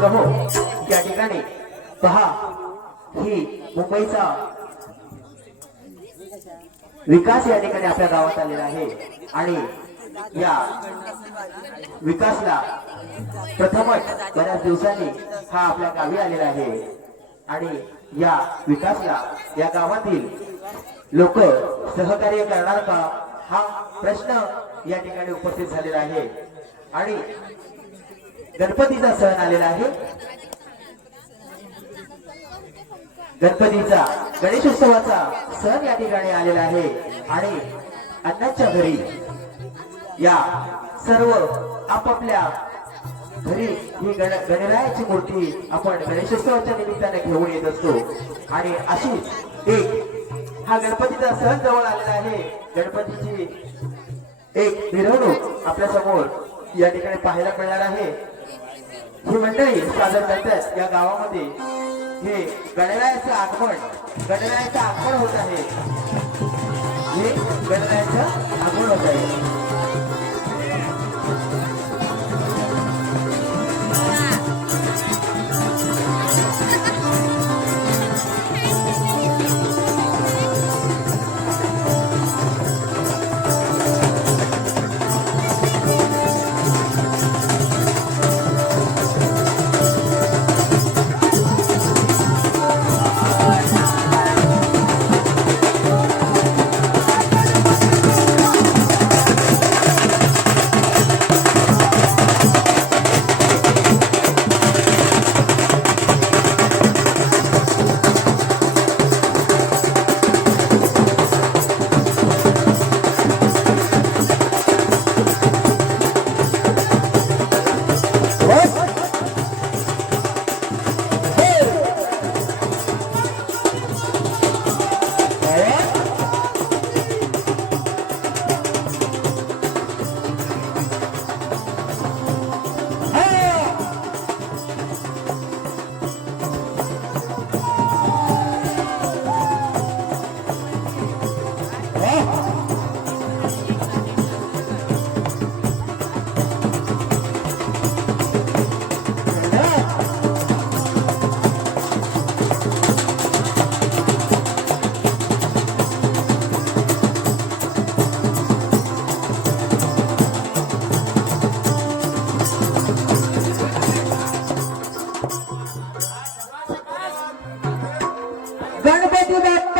प्रमुख या ठिकाणी. पहा ही मुंबईचा विकास या ठिकाणी आपल्या गावात आलेला आहे. आणि या विकासला प्रथमच बऱ्याच दिवसांनी हा आपल्या गावी आलेला आहे. आणि या विकासला या गावातील लोक सहकार्य करणार का हा प्रश्न या ठिकाणी उपस्थित झालेला आहे. आणि गणपतीचा सण आलेला आहे. गणपतीचा गणेशोत्सवाचा सण या ठिकाणी आलेला आहे. आणि अण्णाच्या घरी या सर्व आपापल्या घरी ही गण गणरायाची मूर्ती आपण गणेशोत्सवाच्या निमित्ताने घेऊन येत असतो. आणि अशीच एक हा गणपतीचा सण जवळ आलेला आहे. गणपतीची एक मिरवणूक आपल्यासमोर या ठिकाणी पाहायला मिळणार आहे. ही मंडळी सादर करतात या गावामध्ये हे गणरायाचं आगमन गणरायाचं आगमन होत आहे. हे गणरायाचं आगमन होत आहे. गणपती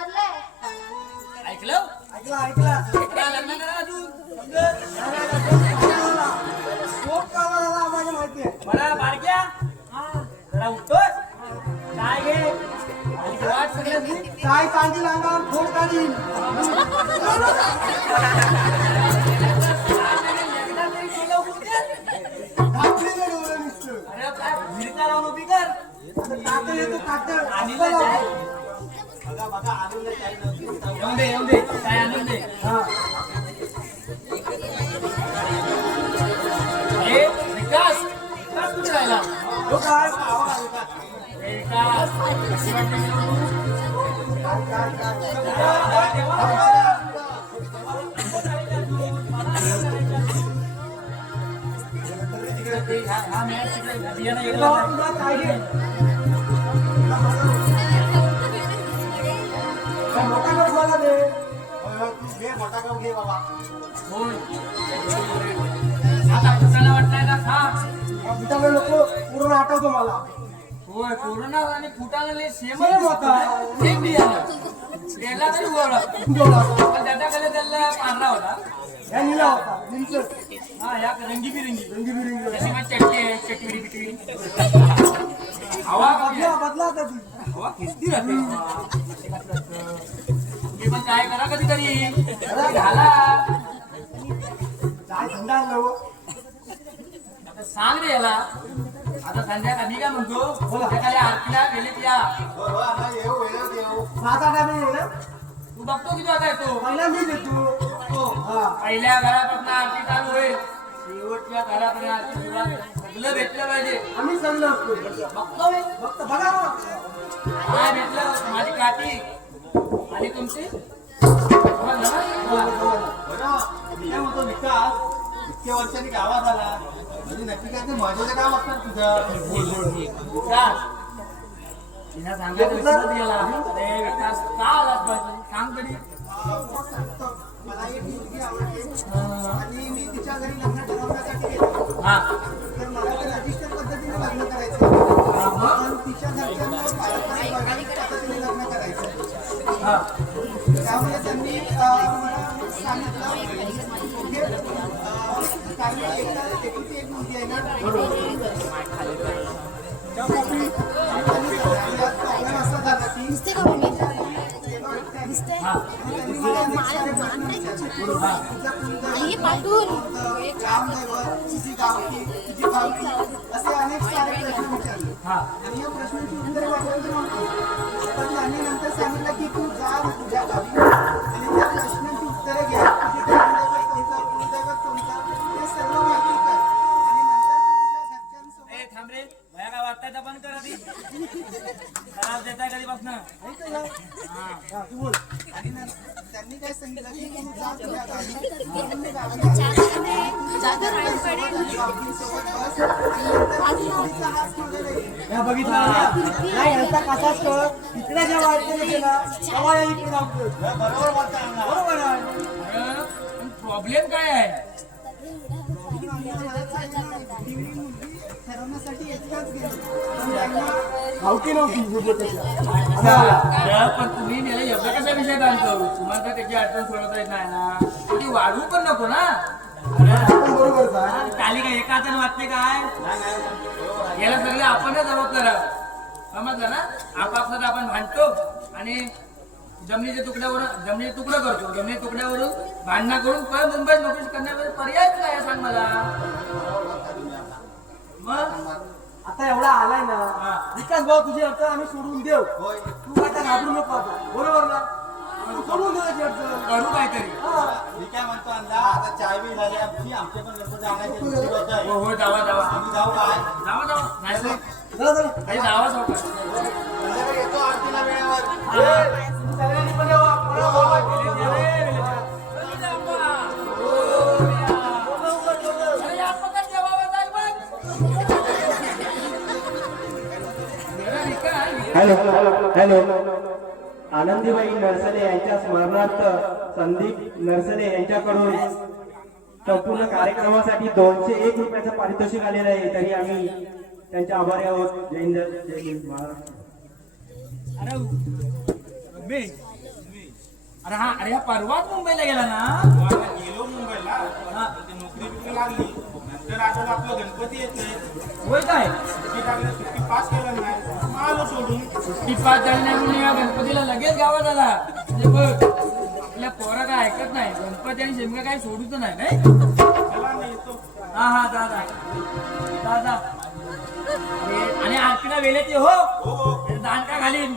कातळ. आणीला चाय येऊन दे येऊन दे काय आणून दे हा. विकास विकास कुठे राहिला हो विकास आता कुणाला वाटतंय का? खा हा फुटाला नको पूर्ण आठवतो मला. होय कोरोना आणि फुटाला सेम होता. सेम त्याला तरी गोळा त्याला पांढरा होता. या निला होता निमचं. हा या रंगीबिरंगी. होता. कशी मग चटणी आहे चटणी बिटवी. हवा बदला बदला आता ती. हवा किस्ती राहते तुम्ही पण काय करा कधीतरी. घाला. काय थंड हो? सांग रे याला. आता संध्याकाळी मी काय म्हणतो? संध्याकाळी आरतीला वेळेत या सात आठ आम्ही येऊ ना? तू बघतो किती वाजता येतो? पहिला मी देतो. हा. पहिल्या घरापासून आरती चालू होईल शेवटच्या घरापर्यंत सगळं भेटलं पाहिजे. आम्ही असतो बघतो मी. फक्त बघा. काय भेटलं. माझी काठी. आणि तुमची? समजलं ना? काय म्हणतो विकास वर्षांनी गावात आला म्हणजे नक्की काय ते महत्वाचं काम असणार तुझं? विकास तिला सांगायचं विसरत गेला. अरे विकास का आलास पाहिजे सांग तरी. मला एक मुलगी आवडते. आणि मी तिच्या घरी लग्न ठरवण्यासाठी गेलो. हा. तर मला ते रजिस्टर पद्धतीने लग्न करायचं. पण तिच्या घरच्यांना पारंपरिक वैज्ञानिक पद्धतीने लग्न करायचं. हा. त्यामुळे त्यांनी मला सांगितलं एक दिसते का दिसते पाठवून असे अनेक सारे प्रश्न विचारले आणि या प्रश्नांची उत्तरे नव्हती पण त्यांनी नंतर सांगितलं की तू जा बरोबर आहे प्रॉब्लेम काय आहे? पण नव्हती पण तुम्ही मला एवढा कसा विषय आणतो तुम्हाला तर त्याची अडचण सोडवता येत नाही ना. ती वाढवू पण नको ना. आपण काली काय एका हाताने वाटते काय? याला सगळं आपणच जबाबदार समजलं ना? आपापसात आपण भांडतो आणि जमिनीच्या तुकड्यावर जमिनीचे तुकडं करतो. जमिनीच्या तुकड्यावरून भांडणं करून परत मुंबईत नोकरी करण्यामध्ये पर्यायच काय आहे सांग मला. मग? आता एवढा आलाय ना. हा. विकास भाऊ तुझी अडचण आम्ही सोडून देऊ. तू आता घाबरू नको आता. बरोबर ना? तू सोडून देऊ त्याची अडचण. करू काहीतरी. हा. मी काय म्हणतो अण्णा आता चाय बी झाली. आमची आमचे पण गणपती आणायचे उशीर होत आहे. हो हो जावा जावा. आम्ही जाऊ काय? जावा जावा. नाही तर चला चला. काही जावा सावकाश संध्याकाळी येतो आरतीला वेळेवर. Hello hello. आनंदीबाई नरसले यांच्या स्मरणार्थ संदीप नरसले यांच्याकडून संपूर्ण कार्यक्रमासाठी दोनशे एक रुपयाचं पारितोषिक आलेलं आहे. तरी आम्ही त्यांच्या आभारी आहोत. जय हिंद जय महाराष्ट्र. अरे हा अरे हा परवाच मुंबईला गेला ना? लागली. नंतर आठवत आपलं गणपती येते होय काय? सुट्टी पास केलं नाही. मग आलो सोडून. सुट्टी पास झाली नाही म्हणून या गणपतीला लगेच गावात आला. म्हणजे बघ आपल्या पोरा काय ऐकत नाही. गणपती आणि शिमगा काही सोडूच नाही नाही? चला नाही येतो. हा हा जा जा. जा जा. अरे, आणि आरतीला वेळेत ये हो? ते दान का घालीन.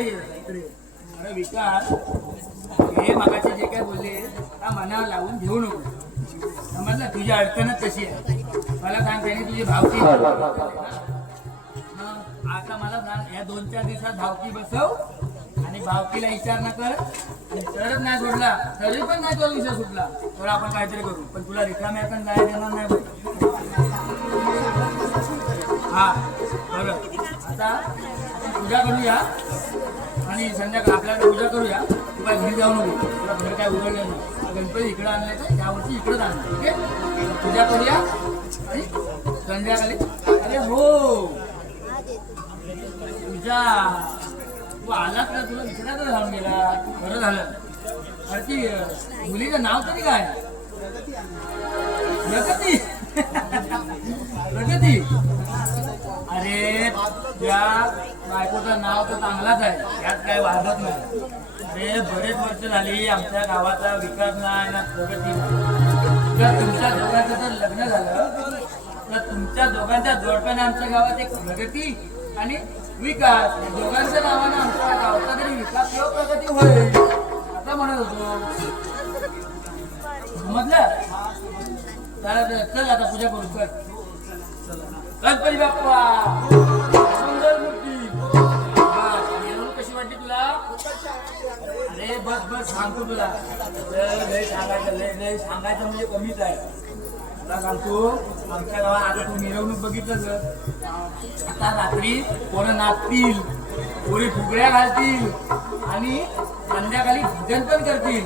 इकडे इकडे. अरे हे मगाचे जे काय बोलले त्या मनावर लावून घेऊ नको. समजलं? तुझी अडचणच तशी आहे. मला सांग त्याने तुझी भावकी आता मला सांग या दोन चार दिवसात भावकी बसव आणि भावकीला विचार न कर. तरच नाही सोडला तरी पण नाही तुला विषय सुटला. तर आपण काहीतरी करू. पण तुला रिकाम्या पण जायला देणार नाही. हा बरं. आता पूजा करूया. आणि संध्याकाळ आपल्याला पूजा करूया. तुला घरी जाऊ नको. तुला घर काय उघडलं नाही. गणपती इकडं आणलाय तर यावर्षी इकडंच आणलं ठीक आहे? पूजा करूया. आणि संध्याकाळी अरे हो. पूजा. तू आलास ना तुला विचारायचं राहून गेला. बरं झालं. अरे ती मुलीचं नाव तरी काय? प्रगती प्रगती अरे त्या बायकोचं नाव तर चांगलाच आहे. यात काय वादत नाही. अरे बरेच वर्ष झाली आमच्या गावाचा विकास नाही ना प्रगती नाही. जर तुमच्या दोघांचं जर लग्न झालं तर तुमच्या दोघांच्या जोडप्याने आमच्या गावात एक प्रगती आणि विकास. दोघांच्या नावानं आमच्या गावचा तरी विकास किंवा प्रगती होईल. असं म्हणत होतो. समजलं? तर चल आता पूजा करू कर गणपती बाप्पा सुंदर मूर्ती कशी वाटली तुला? अरे बस बस सांगतो तुला. लय सांगायचं लय लय सांगायचं म्हणजे कमीच आहे. तुला सांगतो आमच्या गावात आता तू मिरवणूक बघितलं आता रात्री पोरं नाचतील पोरी फुगड्या घालतील आणि संध्याकाळी भजन पण करतील.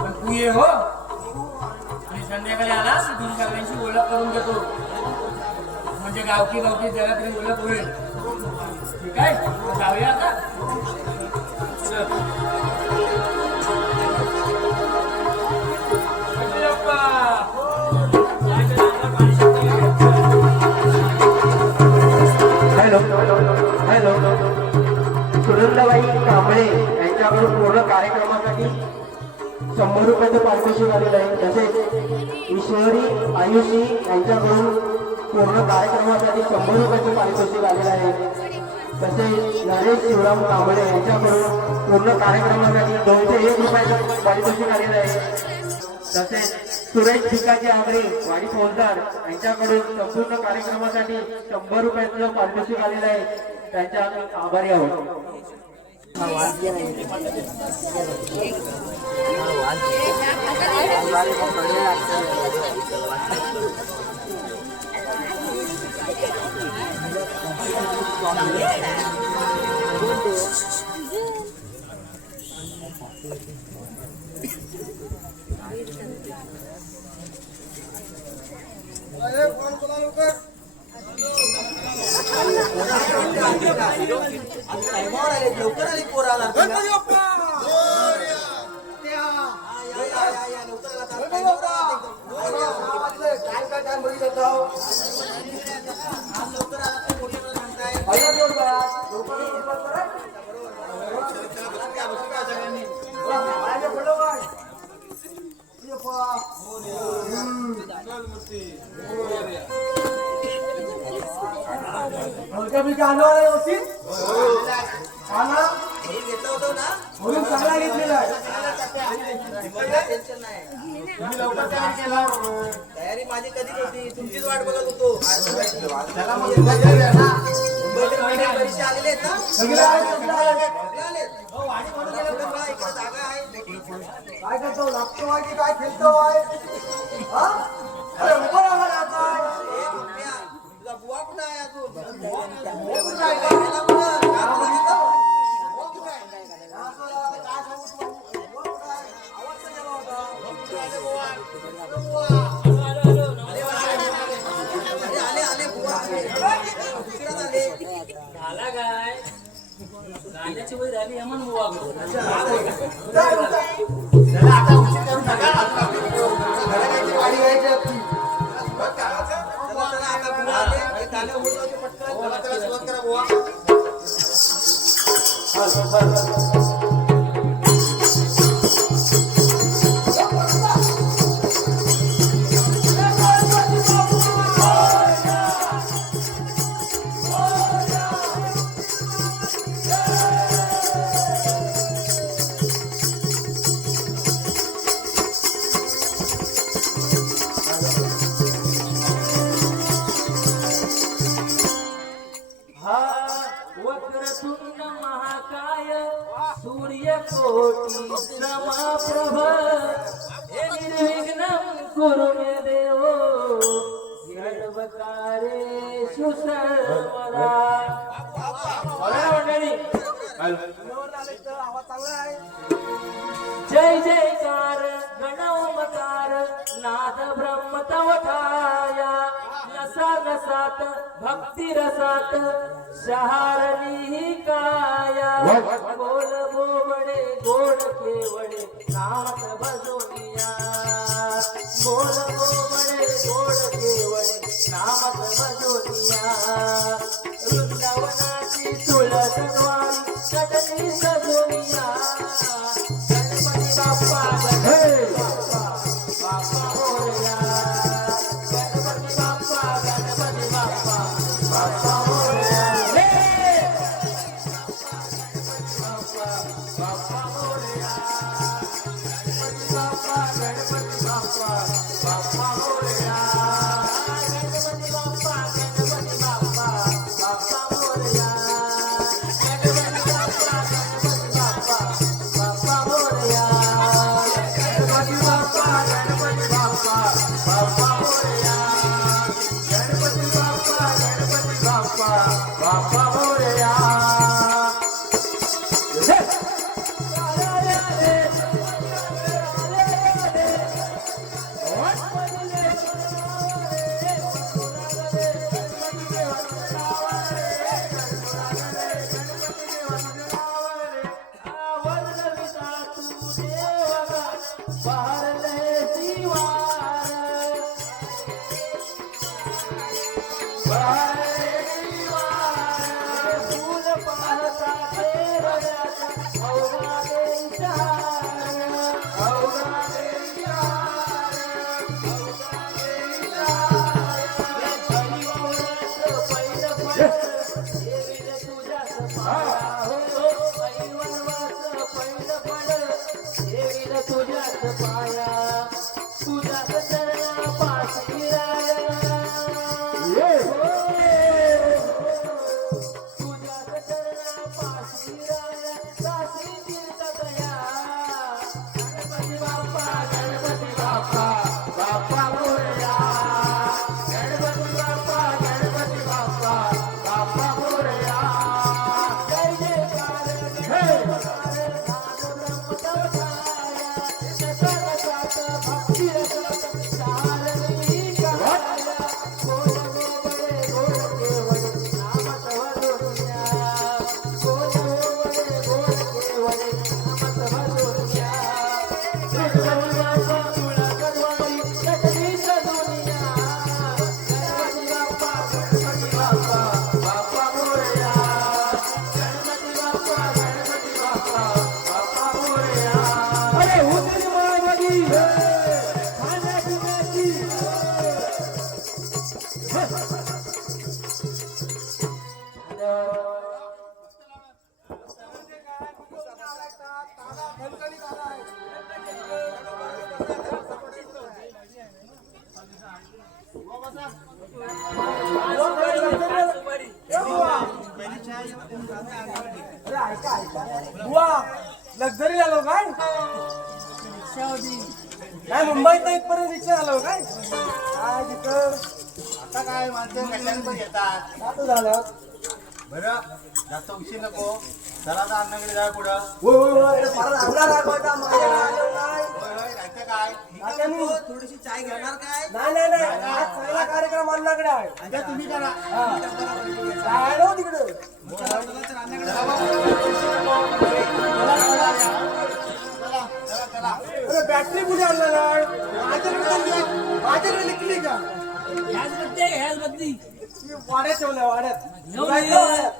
पण तू ये हो. आणि संध्याकाळी आला की तुझी सगळ्यांची ओळख करून देतो. म्हणजे गावकी गावकी जरा तरी ओळख होईल. ठीक आहे मग जाऊया आता? हॅलो. हॅलो. सुनंदाबाई कांबळे यांच्याकडून पूर्ण कार्यक्रमासाठी शंभर रुपयाचं पारितोषिक आलेलं आहे. तसेच ईश्वरी आयुषी यांच्याकडून पूर्ण कार्यक्रमासाठी शंभर रुपयाचं पारितोषिक आलेलं आहे. तसेच नरेश शिवराम कांबळे यांच्याकडून पूर्ण कार्यक्रमासाठी दोनशे एक रुपयाचं पारितोषिक आलेलं आहे. तसेच सुरेश भिकाजी आगरे वाडी फौजदार यांच्याकडून संपूर्ण कार्यक्रमासाठी शंभर रुपयाचं पारितोषिक आलेलं आहे. त्यांच्या आम्ही आभारी आहोत. लवकर आली पोर आला. गणपती बाप्पा काय काय काय बघितलं जाऊ लवकर तयार केला तयारी माझी कधी होती. तुमचीच वाट बघत होतो. परीक्षा आलेले आहेत ना सगळे आहे, काय करतो? लागतो आहे की काय? खेळतो आहे? عليه من مواقف वक्रतुंड महाकाय सूर्यकोटि समाप्रभ प्रभ निर्विघ्नं कुरु मे देवो सर्वकारेषु सर्वदा. मंडळी जय जयकार गणोमकार नाद ब्रह्मतवठाया नसा नसात भक्ती रसात शहारली काया बोल बोबडे गोड केवडे नामत भजोनिया Vai. मुंबईत नाही इथपर्यंत रिक्षा आलो काय? काय तिथं आता काय माणसं कशाने पण येतात. आता झालं? बरं जास्त उशीर नको. चला आता अण्णाकडे जा पुढं. होय होय होय. अरे फार चांगला रागवायचा मला आलो नाही होय होय राहायचं काय? थोडीशी चाय घेणार काय? नाही नाही नाही. आज चांगला कार्यक्रम अन्नाकडे आहे. आता तुम्ही करा. हा. काय आहे ना हो तिकडं चला. चला अरे बॅटरी कुठे आणला माझ्याकडे माझ्याकडे लिखली का ती वाड्यात ठेवल्या वाड्यात वाड्यात.